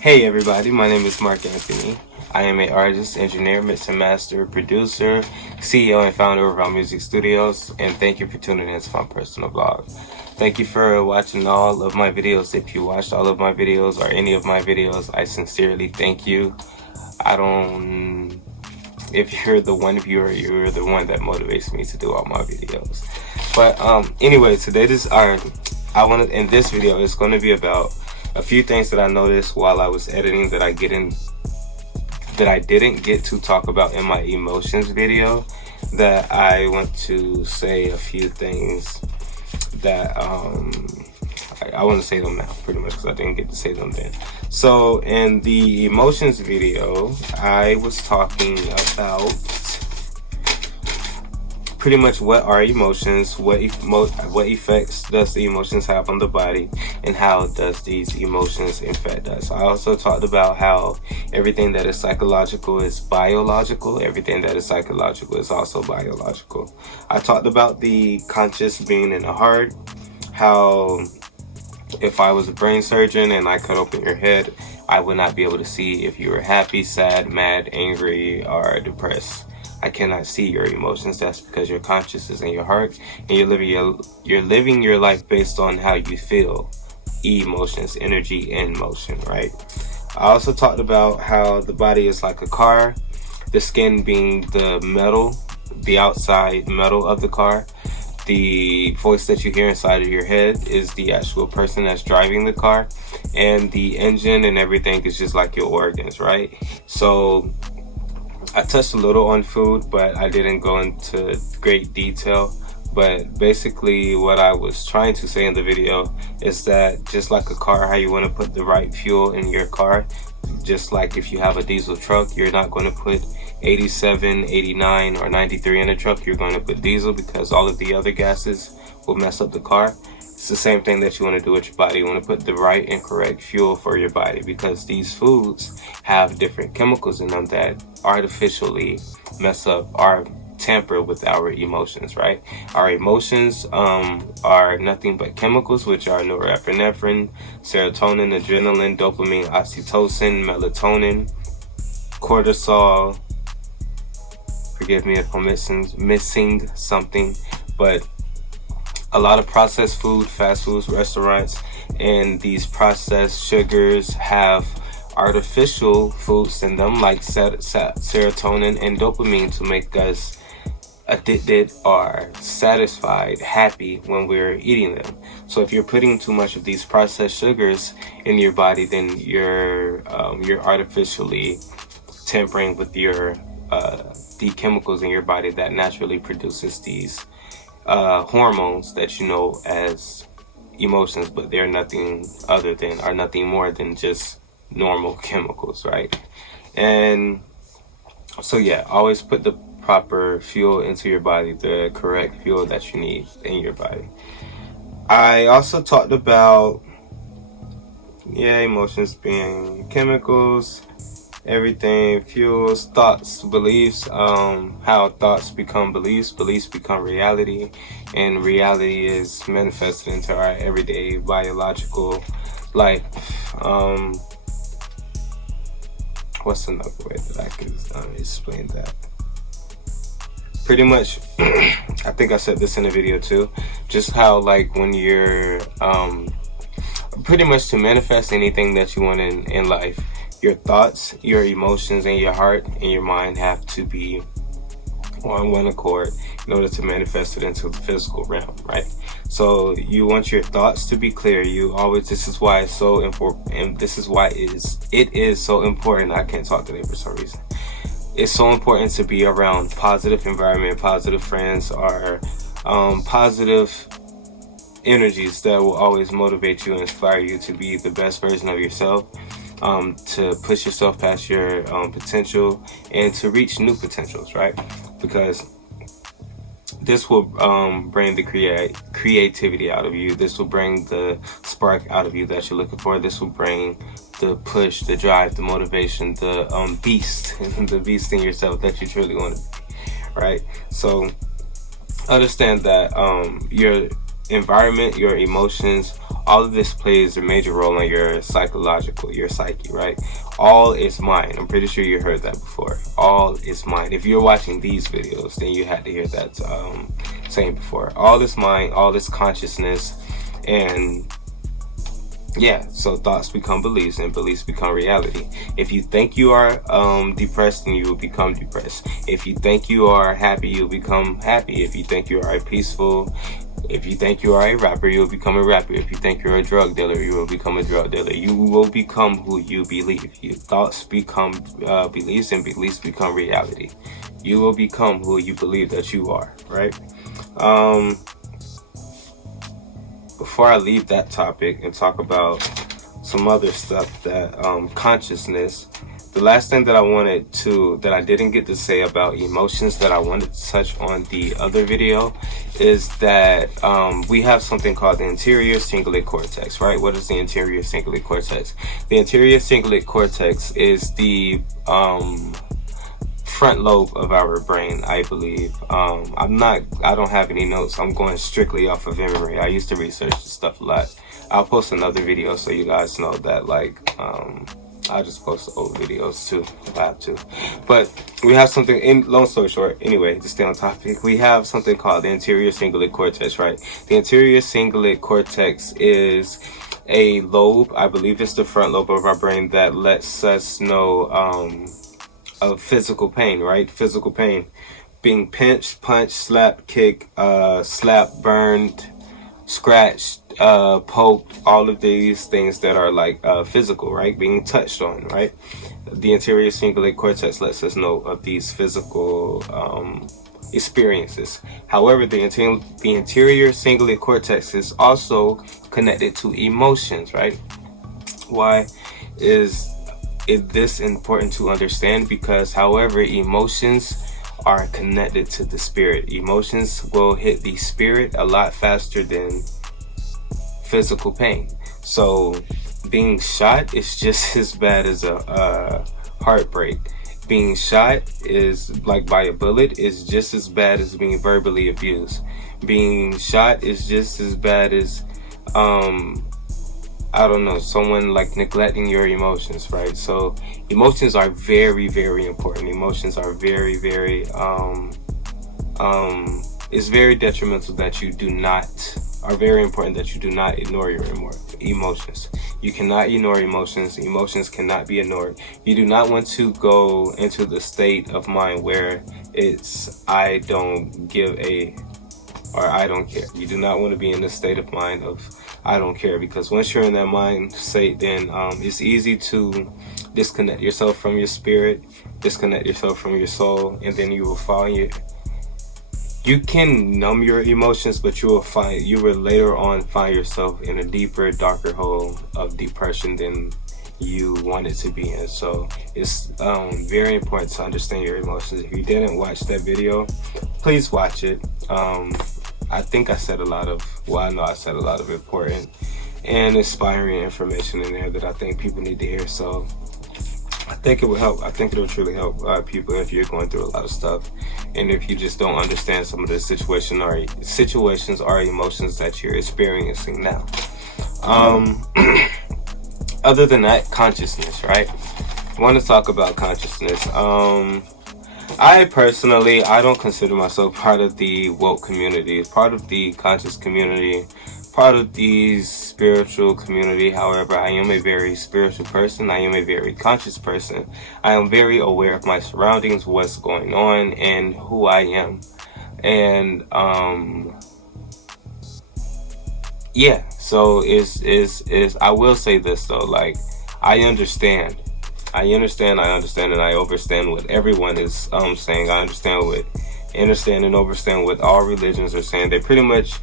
Hey everybody, my name is Mark Anthony. I am an artist, engineer, mix and master, producer, CEO and founder of Raw Music Studios, and thank you for tuning in to my personal blog. Thank you for watching all of my videos. If you watched all of my videos or any of my videos, I sincerely thank you. If you're the one viewer, you're the one that motivates me to do all my videos. But anyway, in this video, it's going to be about a few things that I noticed while I was editing that I didn't get to talk about in my emotions video, that I want to say a few things that I want to say them now, pretty much, because I didn't get to say them then. So in the emotions video, I was talking about pretty much what are emotions, what effects does the emotions have on the body, and how does these emotions affect us. I also talked about how everything that is psychological is biological, everything that is psychological is also biological. I talked about the conscious being in the heart, how if I was a brain surgeon and I cut open your head, I would not be able to see if you were happy, sad, mad, angry, or depressed. I cannot see your emotions. That's because your conscious is in your heart, and you're living your life based on how you feel. Emotions, energy, and motion, right? I also talked about how the body is like a car, the skin being the metal, the outside metal of the car. The voice that you hear inside of your head is the actual person that's driving the car, and the engine and everything is just like your organs, right? So I touched a little on food, but I didn't go into great detail. But basically what I was trying to say in the video is that just like a car, how you want to put the right fuel in your car, just like if you have a diesel truck, you're not going to put 87, 89, or 93 in a truck. You're going to put diesel because all of the other gases will mess up the car. It's the same thing that you want to do with your body. You want to put the right and correct fuel for your body, because these foods have different chemicals in them that artificially mess up or tamper with our emotions, right? Our emotions are nothing but chemicals, which are norepinephrine, serotonin, adrenaline, dopamine, oxytocin, melatonin, cortisol. Forgive me if I'm missing something, but a lot of processed food, fast foods, restaurants, and these processed sugars have artificial foods in them, like serotonin and dopamine, to make us addicted or satisfied, happy when we're eating them. So if you're putting too much of these processed sugars in your body, then you're artificially tampering with the chemicals in your body that naturally produces these hormones that you know as emotions, but they're nothing more than just normal chemicals, right? And so yeah, always put the proper fuel into your body, the correct fuel that you need in your body. I also talked about emotions being chemicals, everything, fuels, thoughts, beliefs, how thoughts become beliefs, beliefs become reality, and reality is manifested into our everyday biological life. What's another way that I can explain that? Pretty much, I think I said this in a video too, just how like when you're pretty much to manifest anything that you want in life, your thoughts, your emotions, and your heart and your mind have to be on one accord in order to manifest it into the physical realm, right? So you want your thoughts to be clear. This is why it's so important, and this is why it is so important. I can't talk today for some reason. It's so important to be around positive environment, positive friends, or positive energies that will always motivate you and inspire you to be the best version of yourself, to push yourself past your potential and to reach new potentials, right? Because this will bring the creativity out of you. This will bring the spark out of you that you're looking for. This will bring the push, the drive, the motivation, the beast, the beast in yourself that you truly want to be, right? So understand that your environment, your emotions all of this plays a major role in your psychological, your psyche, right? All is mind. I'm pretty sure you heard that before. All is mind. If you're watching these videos, then you had to hear that saying before. All is mind, all is consciousness, and yeah, so thoughts become beliefs, and beliefs become reality. If you think you are depressed, then you will become depressed. If you think you are happy, you'll become happy. If you think you are peaceful, if you think you are a rapper, you'll become a rapper. If you think you're a drug dealer, you will become a drug dealer. You will become who you believe. Your thoughts become beliefs, and beliefs become reality. You will become who you believe that you are, right? Before I leave that topic and talk about some other stuff that consciousness, the last thing that I didn't get to say about emotions that I wanted to touch on the other video is that we have something called the anterior cingulate cortex, right? What is the anterior cingulate cortex? The anterior cingulate cortex is the front lobe of our brain, I believe. I don't have any notes. I'm going strictly off of memory. I used to research this stuff a lot. I'll post another video so you guys know that, like, I'll just post old videos too if I have to. But we have something, in long story short, anyway, to stay on topic, we have something called the anterior cingulate cortex, right? The anterior cingulate cortex is a lobe, I believe it's the front lobe of our brain, that lets us know of physical pain, right? Physical pain. Being pinched, punched, slapped, kicked, slapped, burned, scratched, poked, all of these things that are like physical, right? Being touched on, right? The anterior cingulate cortex lets us know of these physical experiences. However, the anterior cingulate cortex is also connected to emotions, right? Why is this important to understand? Because, however, emotions are connected to the spirit. Emotions will hit the spirit a lot faster than physical pain. So being shot is just as bad as a heartbreak. Being shot is like by a bullet is just as bad as being verbally abused. Being shot is just as bad as I don't know, someone like neglecting your emotions, right? So emotions are very, very important. Emotions are very, very, it's very detrimental that you do not, are very important that you do not ignore your emotions. You cannot ignore emotions. Emotions cannot be ignored. You do not want to go into the state of mind where it's, I don't give a, or I don't care. You do not want to be in the state of mind of I don't care, because once you're in that mind state, then it's easy to disconnect yourself from your spirit, disconnect yourself from your soul, and then you will find you can numb your emotions, but you will later on find yourself in a deeper, darker hole of depression than you wanted to be in. So it's very important to understand your emotions. If you didn't watch that video, please watch it. I think I said a lot of, well, I know I said a lot of important and inspiring information in there that I think people need to hear. So I think it will help. I think it will truly help people if you're going through a lot of stuff, and if you just don't understand some of the situations or emotions that you're experiencing now. Other than that, consciousness, right? I want to talk about consciousness. I personally, I don't consider myself part of the woke community, part of the conscious community, part of the spiritual community. However, I am a very spiritual person. I am a very conscious person. I am very aware of my surroundings, what's going on, and who I am. And yeah, so I will say this though, like, I understand, and I understand what everyone is saying. I understand and understand what all religions are saying. They pretty much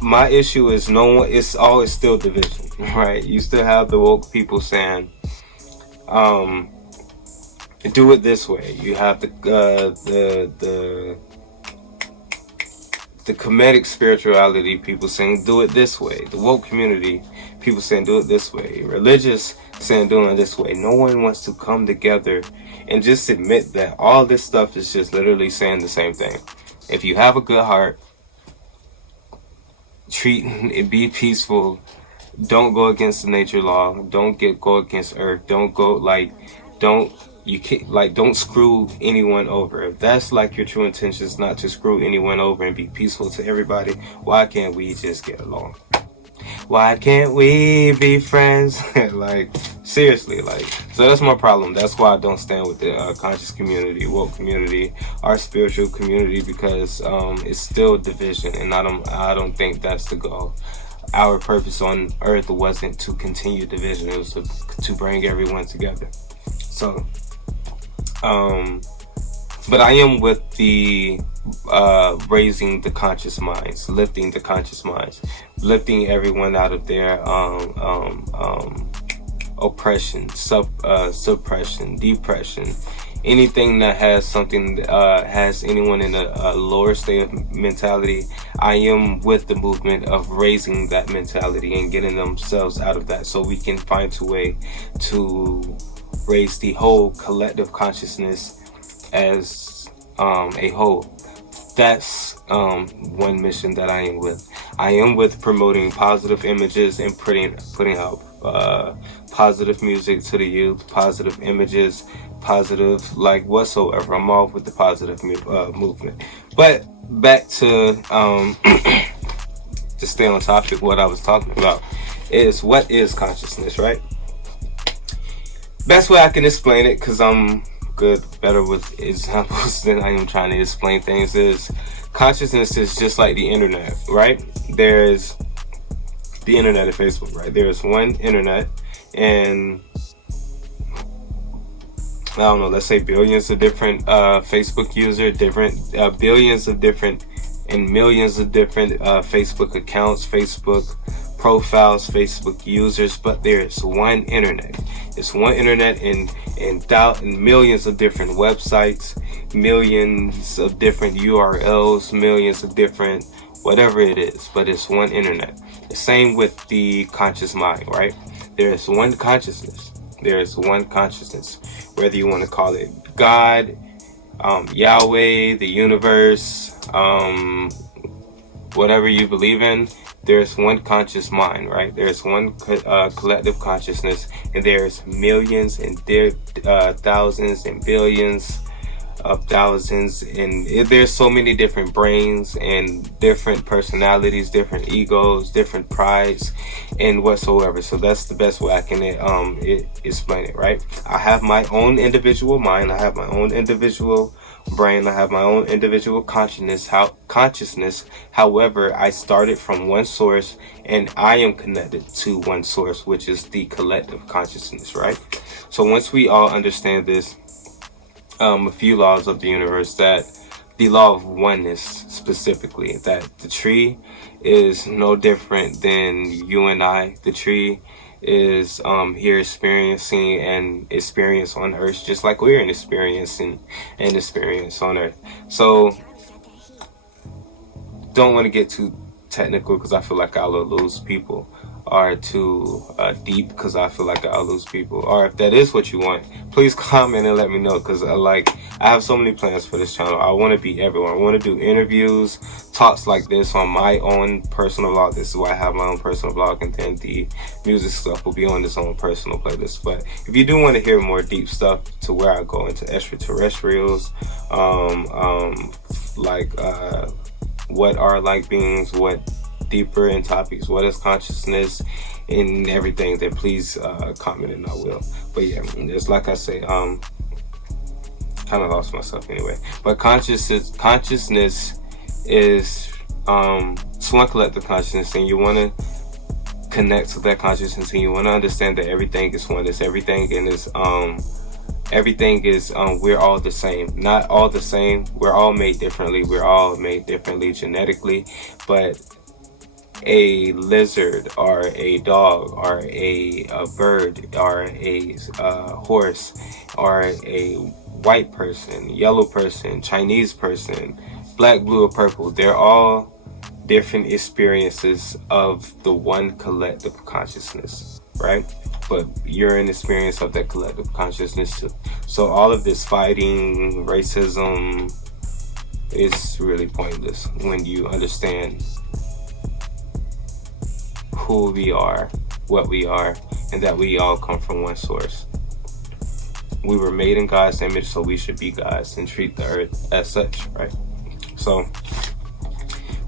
my issue is it's always still division, right? You still have the woke people saying, do it this way. You have the comedic spirituality people saying do it this way. The woke community people saying do it this way. Religious saying doing it this way. No one wants to come together and just admit that all this stuff is just literally saying the same thing. If you have a good heart, be peaceful. Don't go against the nature law. Don't go against Earth. Don't go don't screw anyone over. If that's like your true intentions, not to screw anyone over and be peaceful to everybody, why can't we just get along? Why can't we be friends? Like, seriously, like, so that's my problem. That's why I don't stand with the conscious community, woke community, our spiritual community, because it's still division, and I don't think that's the goal. Our purpose on earth wasn't to continue division, it was to bring everyone together. So but I am with the raising the conscious minds, lifting the conscious minds, lifting everyone out of their oppression, suppression, depression, anything that has something has anyone in a lower state of mentality. I am with the movement of raising that mentality and getting themselves out of that, so we can find a way to raise the whole collective consciousness as a whole. That's one mission that I am with. I am with promoting positive images and putting out positive music to the youth, positive images, positive like whatsoever. I'm all with the positive movement. But back to to stay on topic, what I was talking about is what is consciousness, right? Best way I can explain it, because I'm better with examples than I am trying to explain things, is consciousness is just like the internet, right? There's the internet and Facebook, right? There's one internet, and I don't know, let's say billions of different Facebook users, billions of different and millions of different Facebook accounts, Facebook profiles, Facebook users, but there's one internet. It's one internet and millions of different websites, millions of different URLs, millions of different whatever it is, but it's one internet. The same with the conscious mind, right? There's one consciousness. There's one consciousness. Whether you want to call it God, Yahweh, the universe, whatever you believe in, there's one conscious mind, right? There's one collective consciousness, and there's millions and thousands and billions of thousands, and there's so many different brains and different personalities, different egos, different prides, and whatsoever. So that's the best way I can explain it, right? I have my own individual mind, I have my own individual brain, I have my own individual consciousness. However, I started from one source, and I am connected to one source, which is the collective consciousness, right? So once we all understand this, a few laws of the universe, that the law of oneness specifically, that the tree is no different than you and I. The tree is here experiencing an experience on earth, just like we're experiencing an experience on earth. So don't want to get too technical, because I feel like I'll lose people, or too deep, because I feel like I'll lose people. Or if that is what you want, please comment and let me know, because I have so many plans for this channel. I want to be everywhere. I want to do interviews, talks like this on my own personal blog. This is why I have my own personal blog, and then the music stuff will be on this own personal playlist. But if you do want to hear more deep stuff, to where I go into extraterrestrials, what are like beings, what deeper in topics, what is consciousness, and everything, then please comment, and I will. But yeah, it's like I say, kind of lost myself anyway. But consciousness is it's one collective consciousness, and you want to connect to that consciousness, and you want to understand that everything is one. It's everything, and it's everything is we're all the same. Not all the same. We're all made differently. We're all made differently genetically, but a lizard, or a dog, or a bird, or a horse, or a white person, yellow person, Chinese person, black, blue, or purple, they're all different experiences of the one collective consciousness, right? But you're an experience of that collective consciousness too. So all of this fighting, racism, is really pointless when you understand who we are, what we are, and that we all come from one source. We were made in God's image, so we should be gods and treat the earth as such, right? So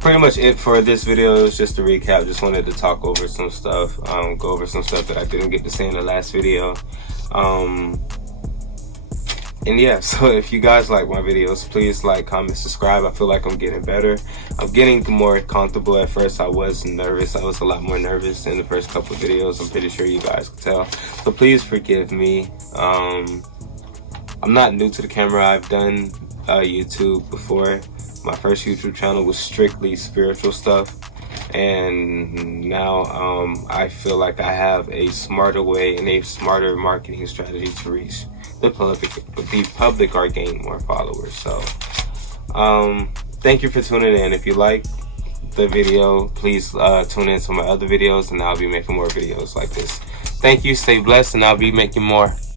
pretty much it for this video. Is just a recap. Just wanted to talk over some stuff, go over some stuff that I didn't get to say in the last video. And yeah, so if you guys like my videos, please like, comment, subscribe. I feel like I'm getting better. I'm getting more comfortable. At first I was nervous. I was a lot more nervous in the first couple of videos. I'm pretty sure you guys can tell. So please forgive me. I'm not new to the camera. I've done YouTube before. My first YouTube channel was strictly spiritual stuff. And now I feel like I have a smarter way and a smarter marketing strategy to reach the public or gain more followers. So thank you for tuning in. If you like the video, please tune in to my other videos, and I'll be making more videos like this. Thank you, stay blessed, and I'll be making more.